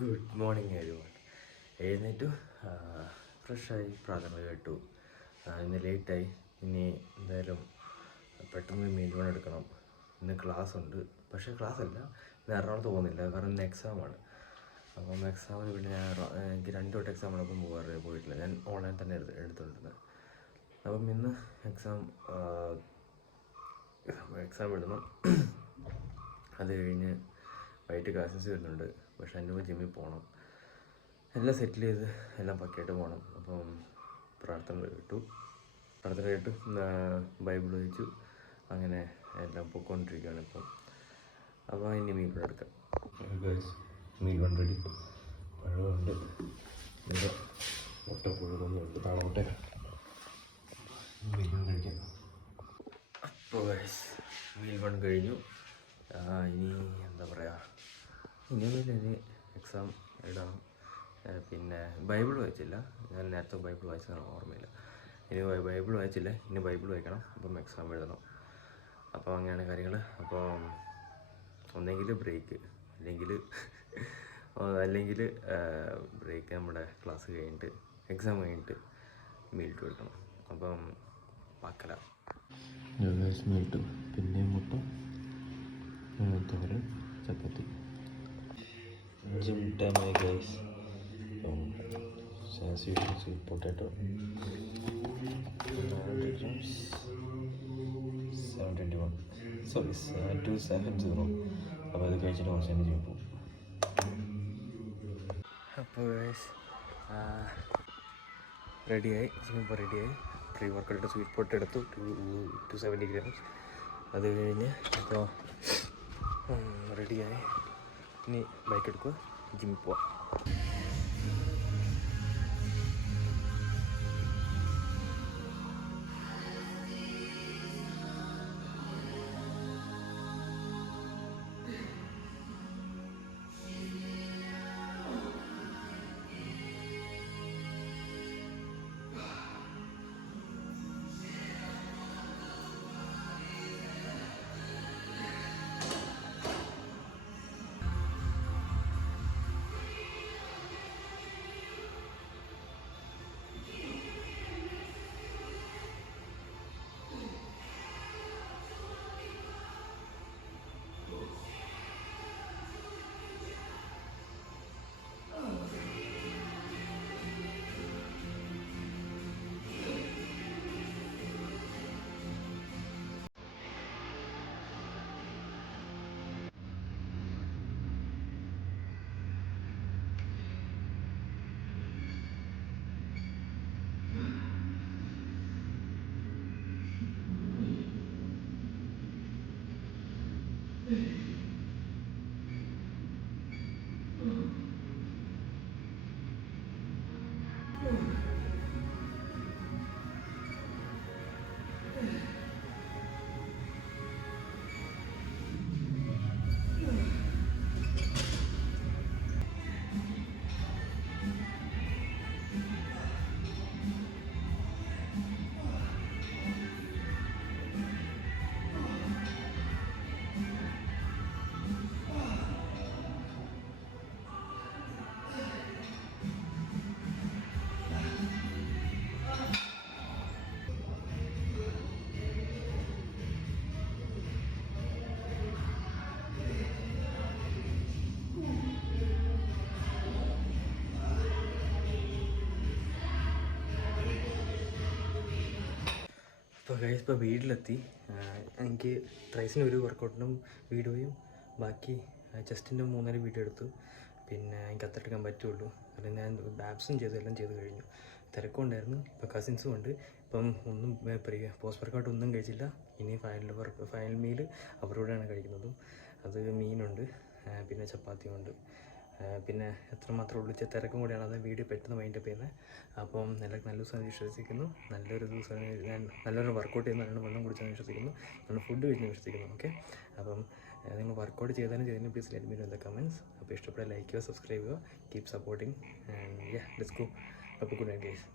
Good morning everyone. എഴുന്നേറ്റു, ഫ്രഷായി, പ്രാർത്ഥന കേട്ടു. ഇന്ന് ലേറ്റായി. ഇനി എന്തായാലും പെട്ടെന്ന് മീൽ വൺ എടുക്കണം. ഇന്ന് ക്ലാസ് ഉണ്ട്, പക്ഷേ ക്ലാസ് അല്ല, ഇന്ന് എറണാകുളത്ത് പോകുന്നില്ല, കാരണം ഇന്ന് എക്സാമാണ്. അപ്പം എക്സാമിന് പിന്നെ എനിക്ക് 2 വട്ടം എക്സാമിനൊപ്പം പോയിട്ടില്ല. ഞാൻ ഓൺലൈൻ തന്നെ എടുത്തുകൊണ്ടിരുന്നത്. അപ്പം ഇന്ന് എക്സാം എഴുതണം. അത് കഴിഞ്ഞ് വൈകിട്ട് ക്ലാസ്സസ് വരുന്നുണ്ട്, പക്ഷേ അതിൻ്റെ മുമ്പ് ജിമ്മിൽ പോകണം. എല്ലാം സെറ്റിൽ ചെയ്ത് എല്ലാം പക്കയായിട്ട് പോകണം. അപ്പം പ്രാർത്ഥന കേട്ടു, ബൈബിൾ വായിച്ചു, അങ്ങനെ എല്ലാം പൊയ്ക്കൊണ്ടിരിക്കുകയാണ് ഇപ്പം. അപ്പോൾ ഇനി മീൽ വൺ എടുക്കാം. Meal one ready. പഴമുണ്ട്, എൻ്റെ മുട്ട പുഴുകൊന്നുണ്ട്, നാളെ മുട്ട മീൽ വൺ കഴിക്കാം. അപ്പോൾ മീൽ വൺ കഴിഞ്ഞു. ഇനി എന്താ പറയുക, ഇനി എക്സാം എഴുതണം. പിന്നെ ബൈബിൾ വായിച്ചില്ല, ഞാൻ നേരത്തെ ബൈബിൾ വായിച്ചതാണ് ഓർമ്മയില്ല. ഇനി ബൈബിൾ വായിച്ചില്ല, ഇനി ബൈബിൾ വായിക്കണം. അപ്പം എക്സാം എഴുതണം. അപ്പോൾ അങ്ങനെയാണ് കാര്യങ്ങൾ. അപ്പോൾ ഒന്നെങ്കിൽ ബ്രേക്ക്, അല്ലെങ്കിൽ ബ്രേക്ക് നമ്മുടെ ക്ലാസ് കഴിഞ്ഞിട്ട് എക്സാം കഴിഞ്ഞിട്ട് മീൽ ടു എടുക്കണം. അപ്പം പാക്കല മീൽ ടു, പിന്നെ മുട്ട, തോരൻ, ചപ്പാത്തി. Gym time, guys. As usual, sweet potato. 100 grams. 721. Sorry, 270. അപ്പോൾ അത് കഴിച്ചിട്ട് കുറച്ച് തന്നെ ജിമ്മിൽ പോകും. അപ്പോൾ റെഡിയായി, ജിമ്മിപ്പോൾ റെഡിയായി. പ്രീ വർക്കൗട്ട് സ്വീറ്റ് പൊട്ട എടുത്തു, 270 grams. അത് കഴിഞ്ഞ് ഇപ്പോൾ റെഡിയായി. ഇനി ബൈക്ക് എടുക്കുക, ജിമ്മിൽ പോവാം. ഇപ്പോൾ വീട്ടിലെത്തി. എനിക്ക് ട്രൈസിന് ഒരു വർക്കൗട്ടിനും വീഡിയോയും ബാക്കി ചെസ്റ്റിൻ്റെ 3-4 വീഡിയോ എടുത്തു. പിന്നെ എനിക്ക് അത്രയെടുക്കാൻ പറ്റുള്ളൂ. കാരണം ഞാൻ ആപ്സും എല്ലാം ചെയ്ത് കഴിഞ്ഞു. തിരക്കുണ്ടായിരുന്നു. ഇപ്പോൾ കസിൻസും ഉണ്ട്. ഇപ്പം ഒന്നും പോസ്റ്റ് വർക്കൗട്ട് ഒന്നും കഴിച്ചില്ല. ഇനി ഫൈനൽ മീൽ അവരോടാണ് കഴിക്കുന്നതും. അത് മീനുണ്ട്, പിന്നെ ചപ്പാത്തിയുണ്ട്. പിന്നെ എത്രമാത്രം ഉള്ളിച്ച തിരക്കും കൂടിയാണ്, അത് വീഡിയോ പെട്ടെന്ന് മൈൻഡപ്പ് ചെയ്യുന്നത്. അപ്പം എല്ലാവർക്കും നല്ല ദിവസം വിശ്വസിക്കുന്നു. നല്ലൊരു ദിവസം ഞാൻ നല്ലൊരു വർക്കൗട്ട് ചെയ്യുന്ന, നല്ലോണം വെള്ളം കുടിച്ചെന്ന് വിശ്വസിക്കുന്നു, നല്ല ഫുഡ് കഴിച്ചെന്ന് വിശ്വസിക്കുന്നു. ഓക്കെ, അപ്പം നിങ്ങൾ വർക്കൗട്ട് ചെയ്തതിന് please let me know in the comments. അപ്പോൾ ഇഷ്ടപ്പെട്ടാൽ ലൈക്ക് ചെയ്യുക, സബ്സ്ക്രൈബ് ചെയ്യുക, keep supporting and let's go. അപ്പോൾ ഗുഡ് നൈറ്റ് ഗൈസ്.